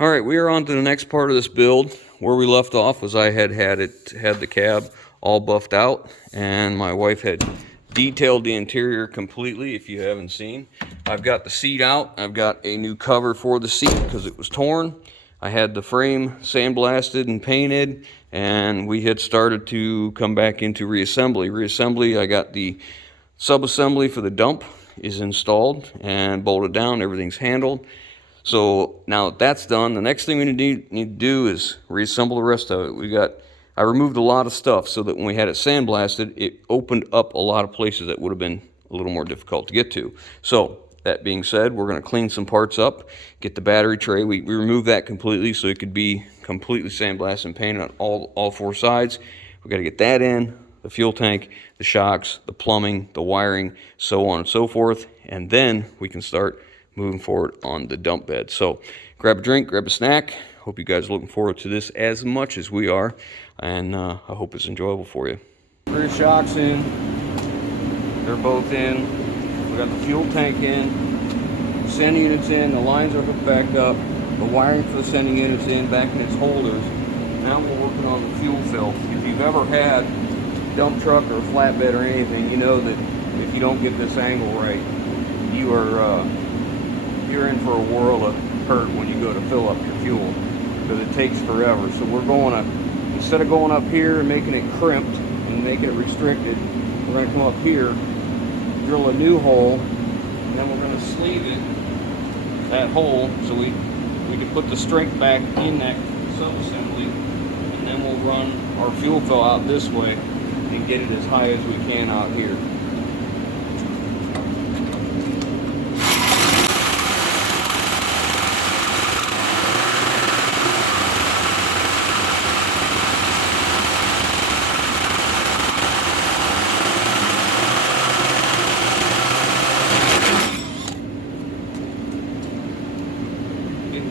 All right, we are on to the next part of this build. Where we left off was I had the cab all buffed out, and my wife had detailed the interior completely. If you haven't seen, I've got the seat out. I've got a new cover for the seat because it was torn. I had the frame sandblasted and painted, and we had started to come back into reassembly. I got the subassembly for the dump is installed and bolted down. Everything's handled. So now that's done, the next thing we need to do is reassemble the rest of it. I removed a lot of stuff so that when we had it sandblasted, it opened up a lot of places that would have been a little more difficult to get to. So that being said, we're going to clean some parts up, get the battery tray. We removed that completely so it could be completely sandblasted and painted on all four sides. We got to get that in, the fuel tank, the shocks, the plumbing, the wiring, so on and so forth, and then we can start moving forward on the dump bed. So grab a drink, grab a snack. Hope you guys are looking forward to this as much as we are, and I hope it's enjoyable for you. Rear shocks in, they're both in. We got the fuel tank in, sending units in, the lines are hooked back up, the wiring for the sending units in, back in its holders. Now we're working on the fuel fill. If you've ever had a dump truck or a flatbed or anything, you know that if you don't get this angle right, you're in for a world of hurt when you go to fill up your fuel, because it takes forever. So we're going to, instead of going up here and making it crimped and making it restricted, we're going to come up here, drill a new hole, and then we're going to sleeve it, that hole, so we can put the strength back in that subassembly, and then we'll run our fuel fill out this way and get it as high as we can out here.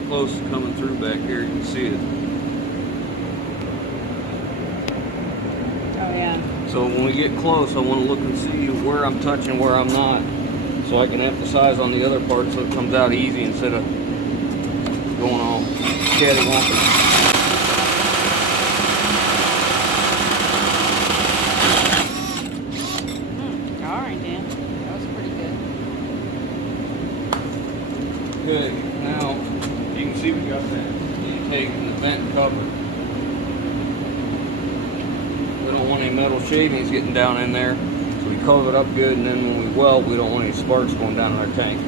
Close to coming through back here, you can see it. Oh yeah. So when we get close, I want to look and see where I'm touching, where I'm not, so I can emphasize on the other part so it comes out easy instead of going all cattywampus. All right, Dan. That was pretty good. Good. Now you can see we got that intake and the vent covered. We don't want any metal shavings getting down in there, so we cover it up good, and then when we weld, we don't want any sparks going down in our tank.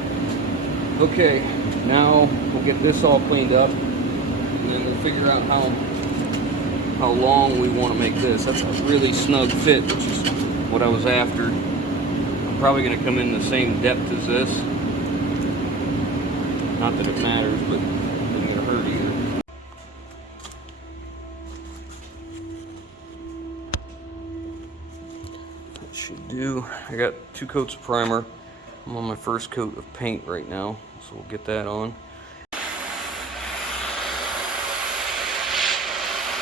Okay, now we'll get this all cleaned up, and then we'll figure out how long we want to make this. That's a really snug fit, which is what I was after. I'm probably going to come in the same depth as this. Not that it matters, but it doesn't get hurt either. That should do. I got 2 coats of primer. I'm on my first coat of paint right now, so we'll get that on.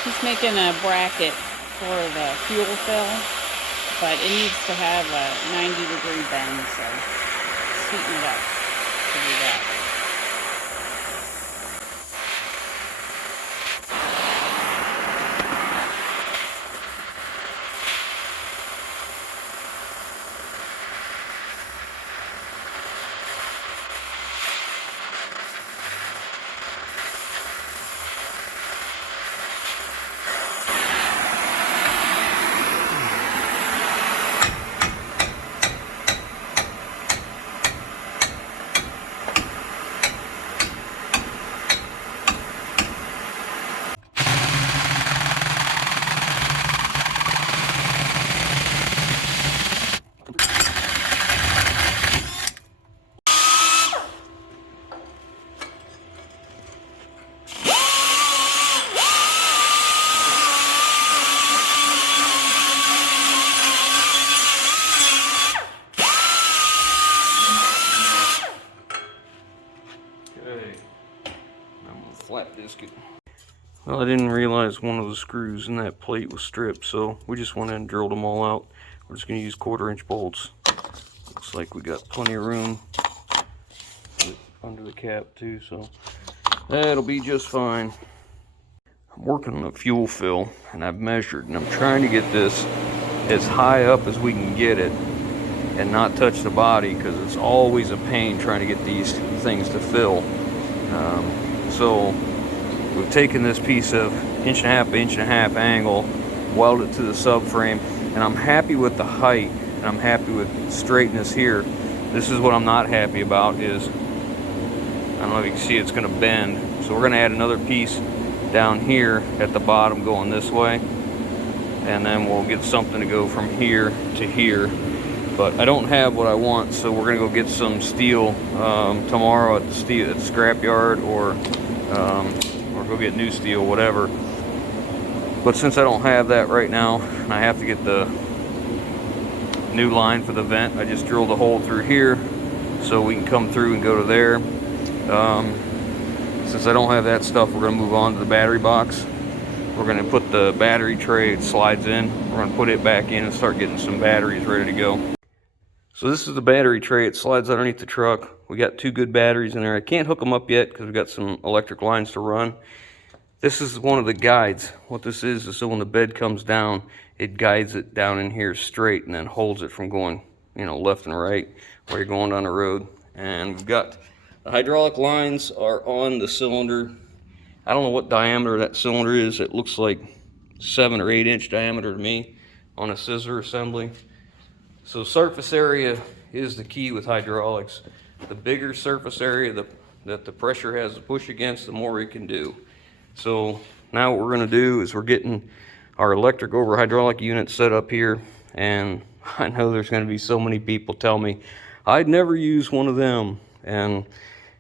He's making a bracket for the fuel fill, but it needs to have a 90-degree bend, so sweeten it up to do that. Flat disc it. Well, I didn't realize one of the screws in that plate was stripped, so we just went in and drilled them all out. We're just going to use 1/4-inch bolts. Looks like we got plenty of room under the cap too, so That'll be just fine. I'm working on a fuel fill, and I've measured, and I'm trying to get this as high up as we can get it and not touch the body, because it's always a pain trying to get these things to fill. So we've taken this piece of inch and a half angle, welded it to the subframe, and I'm happy with the height, and I'm happy with straightness here. This is what I'm not happy about is, I don't know if you can see, it's going to bend. So we're going to add another piece down here at the bottom going this way, and then we'll get something to go from here to here. But I don't have what I want, so we're going to go get some steel tomorrow at the scrap yard, or go get new steel, whatever. But since I don't have that right now, and I have to get the new line for the vent, I just drilled a hole through here so we can come through and go to there. Since I don't have that stuff, we're going to move on to the battery box. We're going to put the battery tray, it slides in, we're going to put it back in and start getting some batteries ready to go. So this is the battery tray, it slides underneath the truck. We got 2 good batteries in there. I can't hook them up yet because we've got some electric lines to run. This is one of the guides. What this is so when the bed comes down, it guides it down in here straight and then holds it from going, you know, left and right while you're going down the road. And we've got the hydraulic lines are on the cylinder. I don't know what diameter that cylinder is. It looks like 7 or 8 inch diameter to me on a scissor assembly. So surface area is the key with hydraulics. The bigger surface area that the pressure has to push against, the more it can do. So now what we're going to do is we're getting our electric over hydraulic unit set up here, and I know there's going to be so many people tell me I'd never use one of them, and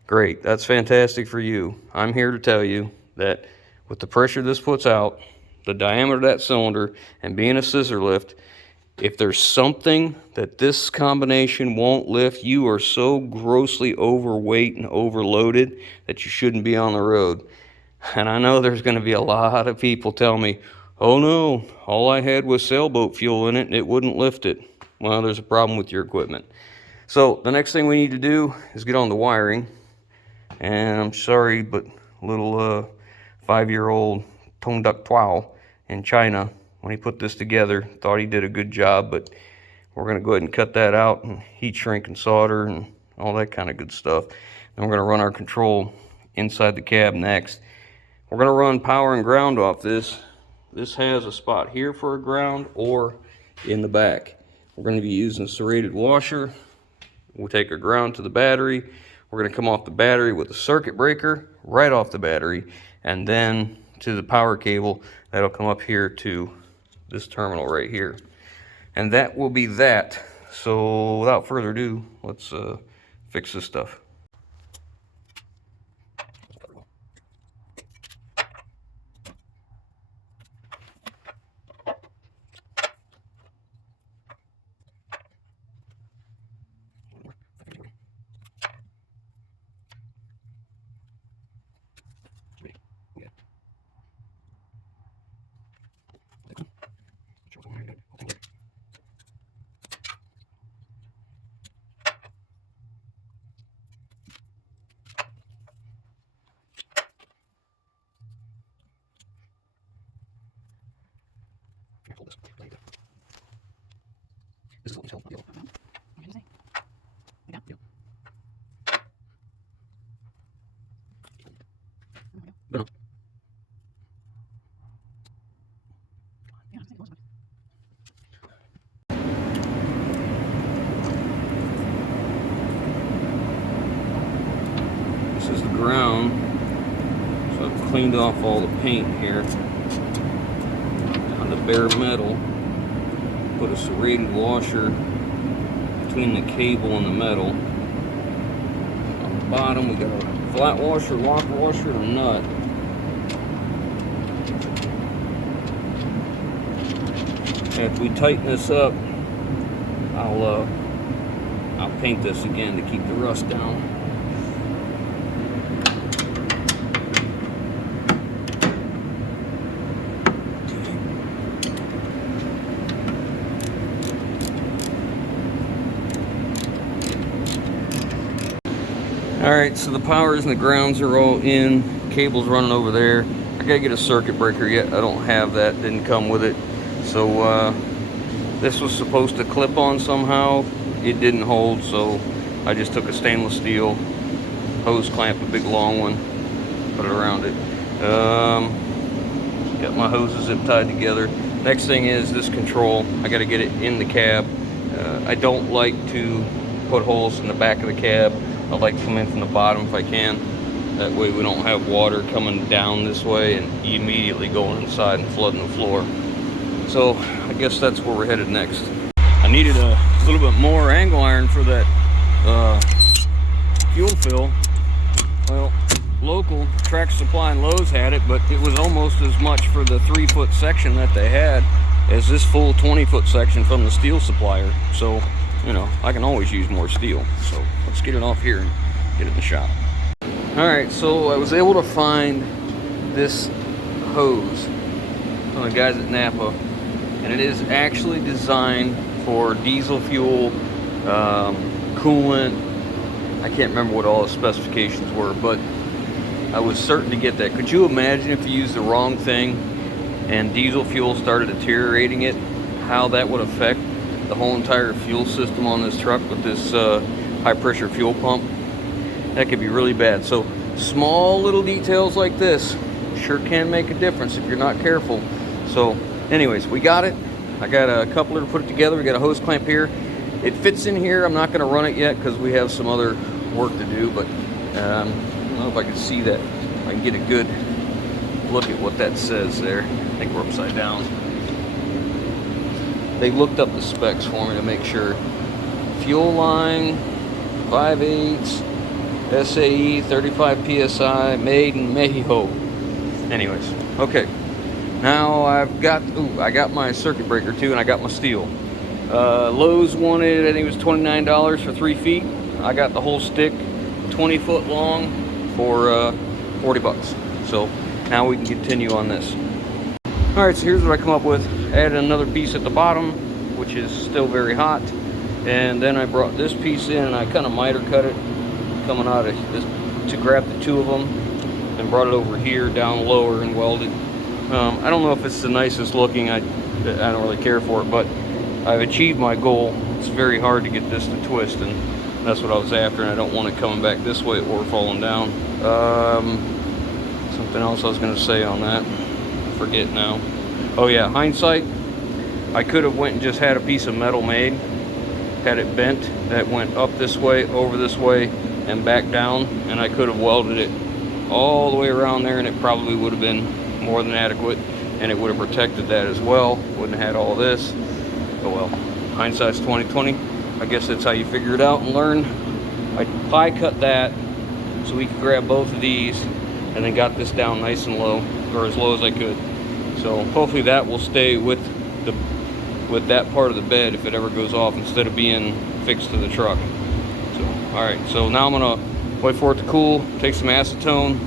great, that's fantastic for you. I'm here to tell you that with the pressure this puts out, the diameter of that cylinder, and being a scissor lift, if there's something that this combination won't lift, you are so grossly overweight and overloaded that you shouldn't be on the road. And I know there's going to be a lot of people tell me, oh no, all I had was sailboat fuel in it and it wouldn't lift it. Well, there's a problem with your equipment. So the next thing we need to do is get on the wiring. And I'm sorry, but a little 5-year-old Tong Duc Tuo in China, when he put this together, thought he did a good job, but we're going to go ahead and cut that out and heat shrink and solder and all that kind of good stuff. Then we're going to run our control inside the cab next. We're going to run power and ground off this. This has a spot here for a ground or in the back. We're going to be using a serrated washer. We'll take our ground to the battery. We're going to come off the battery with a circuit breaker right off the battery, and then to the power cable that'll come up here to this terminal right here. And that will be that. So without further ado, let's fix this stuff. This is what I'm telling you. No. This is the ground. So I've cleaned off all the paint here on the bare metal. Put a serrated washer between the cable and the metal. On the bottom we got a flat washer, lock washer, and a nut. After we tighten this up, I'll paint this again to keep the rust down. Alright, so the powers and the grounds are all in, cables running over there. I gotta get a circuit breaker yet, I don't have that, didn't come with it. So this was supposed to clip on somehow, it didn't hold, so I just took a stainless steel hose clamp, a big long one, put it around it. Got my hoses zip tied together. Next thing is this control, I gotta get it in the cab. I don't like to put holes in the back of the cab. I like to come in from the bottom if I can. That way we don't have water coming down this way and immediately going inside and flooding the floor. So I guess that's where we're headed next. I needed a little bit more angle iron for that fuel fill. Well, local Tractor Supply and Lowe's had it, but it was almost as much for the 3-foot section that they had as this full 20-foot section from the steel supplier. So, you know, I can always use more steel. So let's get it off here and get it in the shop. Alright, so I was able to find this hose from the guys at Napa, and it is actually designed for diesel fuel, coolant. I can't remember what all the specifications were, but I was certain to get that. Could you imagine if you used the wrong thing and diesel fuel started deteriorating it, how that would affect the whole entire fuel system on this truck with this high pressure fuel pump? That could be really bad. So small little details like this sure can make a difference if you're not careful. So anyways, we got it. I got a coupler to put it together. We got a hose clamp here. It fits in here. I'm not going to run it yet because we have some other work to do, but I don't know if I can see that. I can get a good look at what that says there. I think we're upside down. They looked up the specs for me to make sure. Fuel line, 5/8, SAE, 35 PSI, made in Mexico. Anyways, okay. Now I got my circuit breaker too, and I got my steel. Lowe's wanted, I think it was $29 for 3 feet. I got the whole stick, 20 foot long, for 40 bucks. So now we can continue on this. Alright, so here's what I come up with. Added another piece at the bottom, which is still very hot. And then I brought this piece in and I kind of miter cut it coming out of this to grab the two of them, and brought it over here down lower and welded. I don't know if it's the nicest looking, I don't really care for it, but I've achieved my goal. It's very hard to get this to twist, and that's what I was after, and I don't want it coming back this way or falling down. Something else I was going to say on that, I forget now. Oh yeah, hindsight, I could have went and just had a piece of metal made, had it bent, that went up this way, over this way, and back down, and I could have welded it all the way around there, and it probably would have been more than adequate, and it would have protected that as well. Wouldn't have had all this. Oh well, hindsight's 20/20. I guess that's how you figure it out and learn. I pie cut that so we could grab both of these, and then got this down nice and low, or as low as I could. So hopefully that will stay with that part of the bed if it ever goes off, instead of being fixed to the truck. So alright, so now I'm gonna wait for it to cool, take some acetone,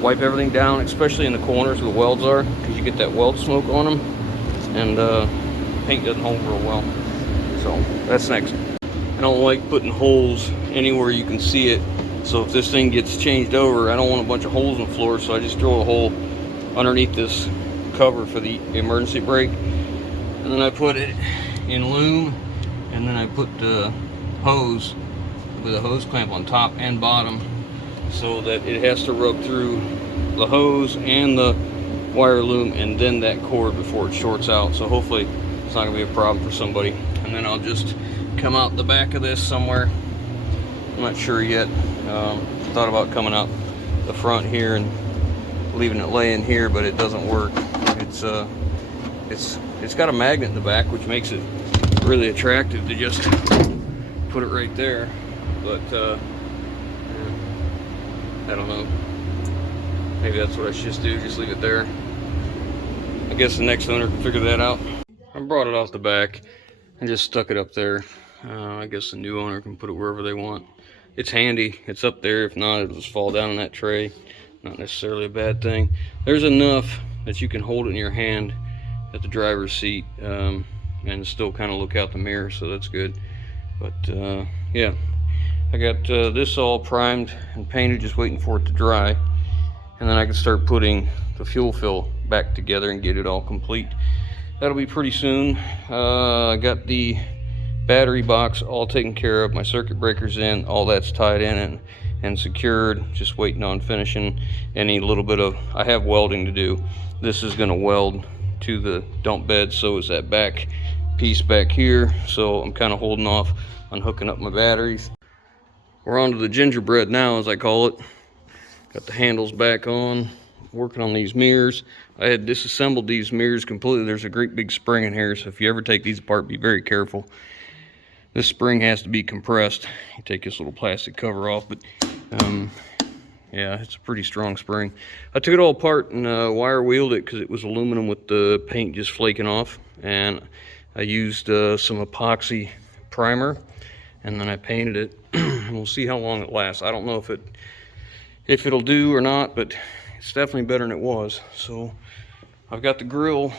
wipe everything down, especially in the corners where the welds are, because you get that weld smoke on them, and paint doesn't hold real well. So that's next. I don't like putting holes anywhere you can see it, so if this thing gets changed over, I don't want a bunch of holes in the floor, so I just drill a hole underneath this cover for the emergency brake, and then I put it in loom, and then I put the hose with a hose clamp on top and bottom, so that it has to rub through the hose and the wire loom and then that cord before it shorts out. So hopefully it's not gonna be a problem for somebody. And then I'll just come out the back of this somewhere. I'm not sure yet. Thought about coming out the front here and leaving it laying here, but it doesn't work. It's got a magnet in the back, which makes it really attractive to just put it right there. But I don't know. Maybe that's what I should just do, just leave it there. I guess the next owner can figure that out. I brought it off the back and just stuck it up there. I guess the new owner can put it wherever they want. It's handy, it's up there. If not, it'll just fall down in that tray. Not necessarily a bad thing. There's enough that you can hold it in your hand at the driver's seat and still kind of look out the mirror, so that's good. But yeah, I got this all primed and painted, just waiting for it to dry. And then I can start putting the fuel fill back together and get it all complete. That'll be pretty soon. I got the battery box all taken care of, my circuit breakers in, all that's tied in and secured, just waiting on finishing any little bit of, I have welding to do. This is going to weld to the dump bed, so is that back piece back here, so I'm kind of holding off on hooking up my batteries. We're on to the gingerbread now, as I call it. Got the handles back on, working on these mirrors. I had disassembled these mirrors completely. There's a great big spring in here, so if you ever take these apart, be very careful. This spring has to be compressed. You take this little plastic cover off, but yeah, it's a pretty strong spring. I took it all apart and wire wheeled it because it was aluminum with the paint just flaking off, and I used some epoxy primer, and then I painted it. And we'll see how long it lasts. I don't know if it'll do or not, but it's definitely better than it was. So I've got the grill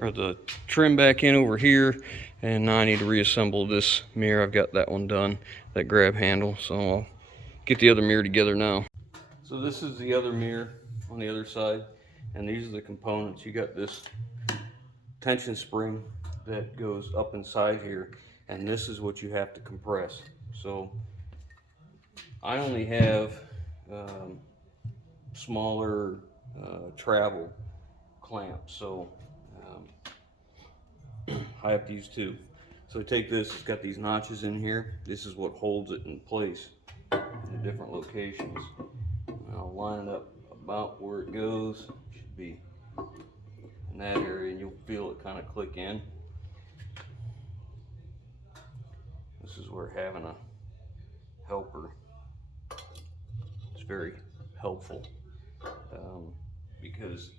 or the trim back in over here, and now I need to reassemble this mirror. I've got that one done, that grab handle, so I'll get the other mirror together now. So this is the other mirror on the other side, and these are the components. You got this tension spring that goes up inside here, and this is what you have to compress. So I only have smaller travel clamps, so I have to use two. So take this, it's got these notches in here. This is what holds it in place in the different locations. I'll line it up about where it goes. It should be in that area, and you'll feel it kind of click in. This is where having a helper is very helpful, because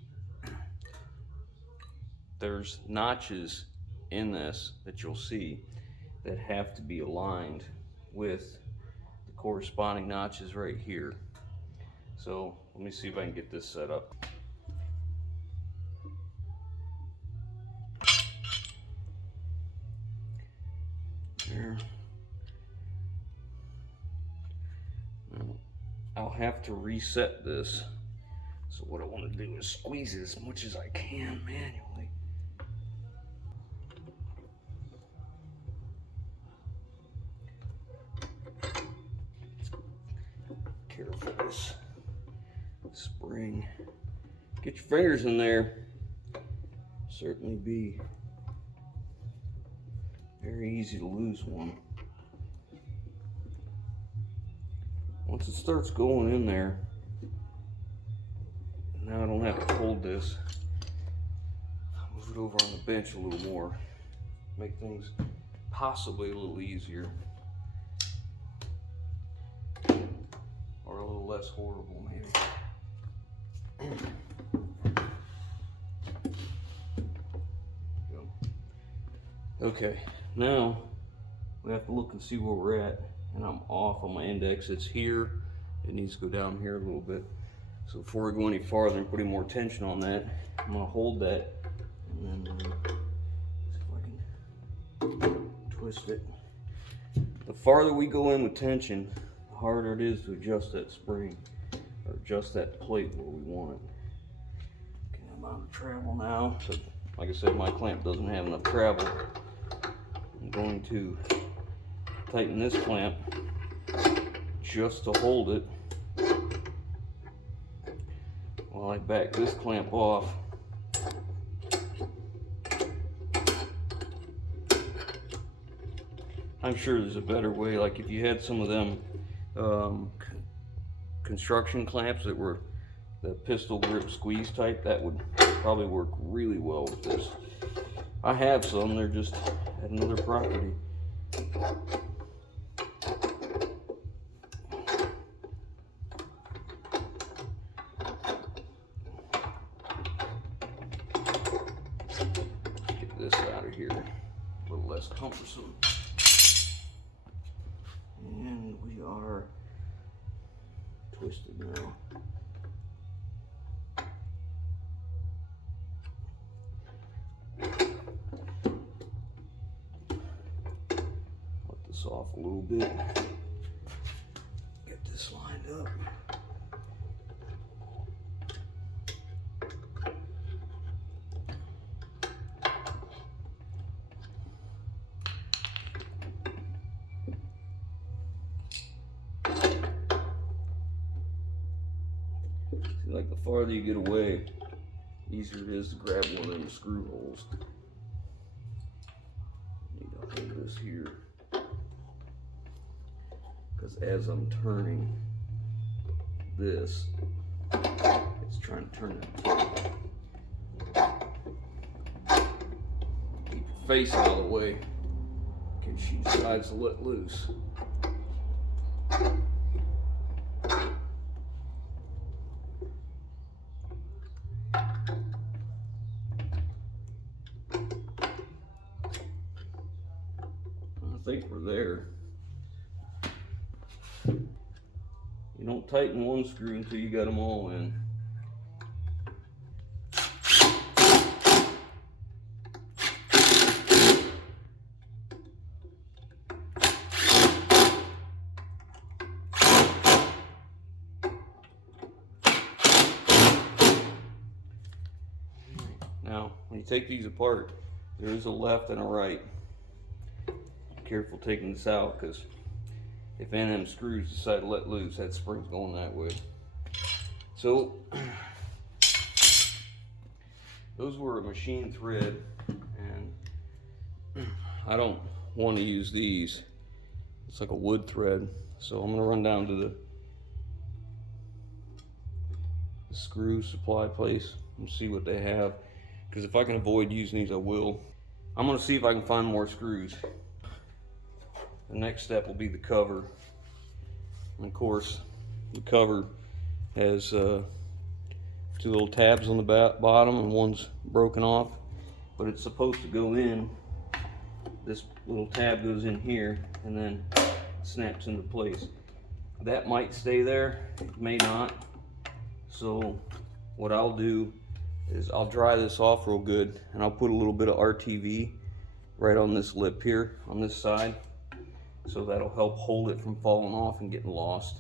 there's notches in this that you'll see that have to be aligned with the corresponding notches right here. So let me see if I can get this set up. There. Now, I'll have to reset this. So what I want to do is squeeze it as much as I can manually. Careful, this spring. Get your fingers in there. Certainly be very easy to lose one. Once it starts going in there, now I don't have to hold this. I'll move it over on the bench a little more. Make things possibly a little easier. Or a little less horrible, maybe. Okay, now we have to look and see where we're at. And I'm off on my index. It's here. It needs to go down here a little bit. So before we go any farther and put any more tension on that, I'm going to hold that and then see if I can twist it. The farther we go in with tension, the harder it is to adjust that spring or adjust that plate where we want it. Okay, I'm out of travel now. So, like I said, my clamp doesn't have enough travel. I'm going to tighten this clamp just to hold it while I back this clamp off. I'm sure there's a better way, like if you had some of them construction clamps that were the pistol grip squeeze type, that would probably work really well with this. I have some, they're just at another property. Get this out of here, a little less cumbersome. And we are twisted now. Let the this off a little bit. Get this lined up. See, like the farther you get away, easier it is to grab one of them screw holes. Need to hold this here, because as I'm turning this, it's trying to turn it. Keep your face out of the way in case she decides to let loose. I think we're there. You don't tighten one screw until you got them all in. Now, when you take these apart, there is a left and a right. Careful taking this out, because if any of them screws decide to let loose, that spring's going that way. So those were a machine thread, and I don't want to use these. It's like a wood thread, so I'm going to run down to the screw supply place and see what they have, because if I can avoid using these, I will. I'm going to see if I can find more screws. The next step will be the cover. And of course, the cover has two little tabs on the bottom, and one's broken off, but it's supposed to go in. This little tab goes in here and then snaps into place. That might stay there, it may not. So what I'll do is I'll dry this off real good, and I'll put a little bit of RTV right on this lip here on this side. So that'll help hold it from falling off and getting lost.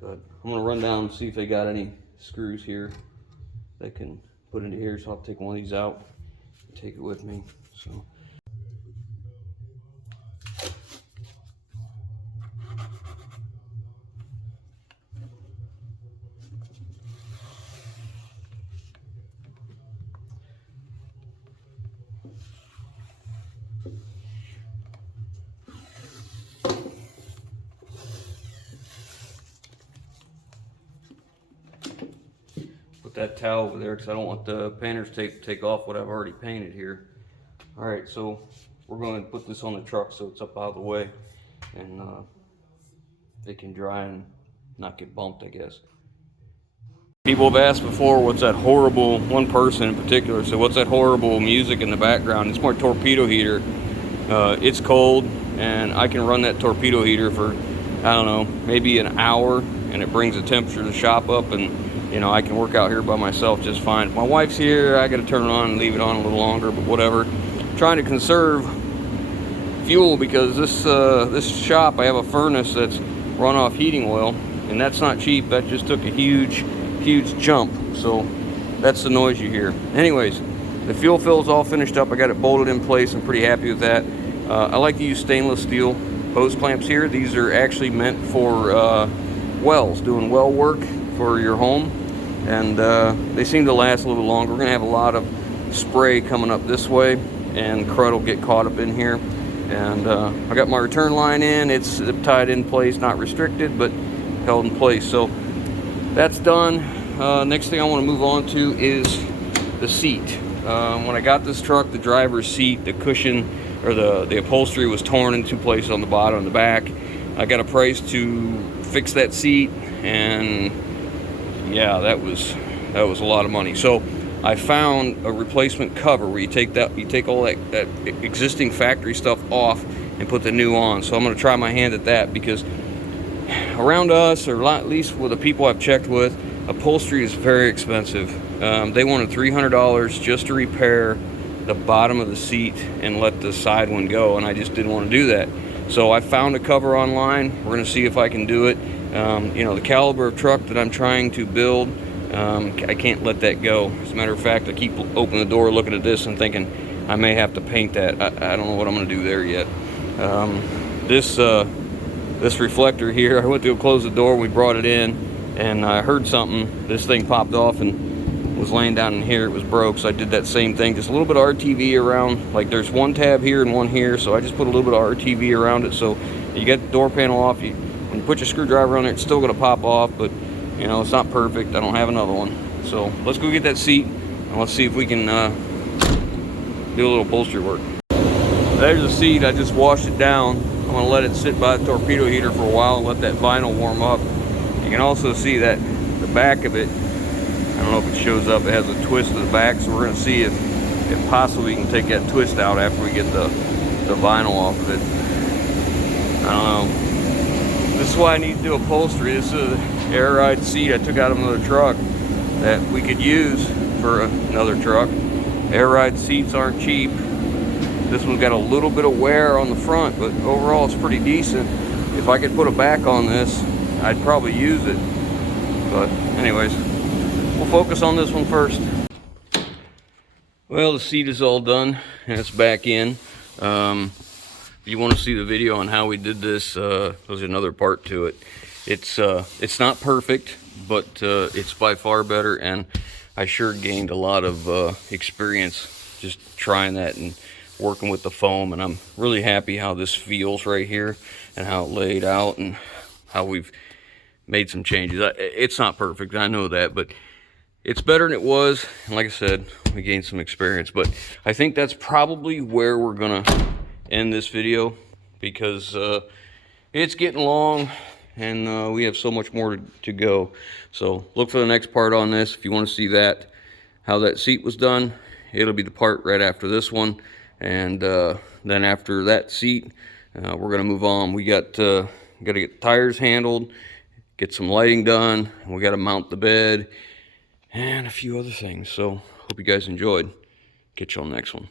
But I'm gonna run down and see if they got any screws here that can put into here. So I'll take one of these out and take it with me. So. That towel over there, because I don't want the painter's tape to take off what I've already painted here. All right, so we're going to put this on the truck so it's up out of the way, and it can dry and not get bumped, I guess. People have asked before, what's that horrible, one person in particular said, what's that horrible music in the background? It's my torpedo heater. It's cold, and I can run that torpedo heater for, I don't know, maybe an hour, and it brings the temperature of the shop up, and you know, I can work out here by myself just fine. If my wife's here, I gotta turn it on and leave it on a little longer, but whatever. Trying to conserve fuel, because this shop, I have a furnace that's run off heating oil, and that's not cheap. That just took a huge jump. So that's the noise you hear. Anyways, the fuel fill's all finished up. I got it bolted in place. I'm pretty happy with that. I like to use stainless steel hose clamps here. These are actually meant for wells, doing well work for your home. And they seem to last a little longer. We're gonna have a lot of spray coming up this way, and crud will get caught up in here. And I got my return line in. It's zip tied in place, not restricted, but held in place. So that's done. Next thing I want to move on to is the seat. When I got this truck, the driver's seat, the cushion, or the upholstery was torn in two places on the bottom and the back. I got a price to fix that seat, and yeah, that was a lot of money. So I found a replacement cover where you take all that existing factory stuff off and put the new on. So I'm going to try my hand at that, because around us, or at least with the people I've checked with, upholstery is very expensive. They wanted $300 just to repair the bottom of the seat and let the side one go, and I just didn't want to do that. So I found a cover online. We're going to see if I can do it. You know, the caliber of truck that I'm trying to build, I can't let that go. As a matter of fact, I keep opening the door looking at this and thinking I may have to paint that. I don't know what I'm going to do there yet. This reflector here, I went to go close the door, we brought it in, and I heard something. This thing popped off and was laying down in here. It was broke, so I did that same thing. Just a little bit of RTV around. Like, there's one tab here and one here, so I just put a little bit of RTV around it. So you get the door panel off, when you put your screwdriver on there, it's still going to pop off, but you know, it's not perfect. I don't have another one. So let's go get that seat, and let's see if we can do a little upholstery work. There's the seat. I just washed it down. I'm going to let it sit by the torpedo heater for a while and let that vinyl warm up. You can also see that the back of it, I don't know if it shows up, it has a twist to the back, so we're going to see if possibly we can take that twist out after we get the vinyl off of it. I don't know. This is why I need to do upholstery. This is an air ride seat I took out of another truck that we could use for another truck. Air ride seats aren't cheap. This one's got a little bit of wear on the front, but overall it's pretty decent. If I could put a back on this, I'd probably use it. But anyways, we'll focus on this one first. Well, the seat is all done and it's back in. If you want to see the video on how we did this, there's another part to it. It's not perfect, but it's by far better, and I sure gained a lot of experience just trying that and working with the foam, and I'm really happy how this feels right here and how it laid out and how we've made some changes. It's not perfect, I know that, but it's better than it was, and like I said, we gained some experience. But I think that's probably where we're gonna end this video, because it's getting long and we have so much more to go. So look for the next part on this if you want to see that, how that seat was done. It'll be the part right after this one, and then after that seat, we're gonna move on. We got to get the tires handled, get some lighting done, and we got to mount the bed and a few other things. So hope you guys enjoyed. Catch you on the next one.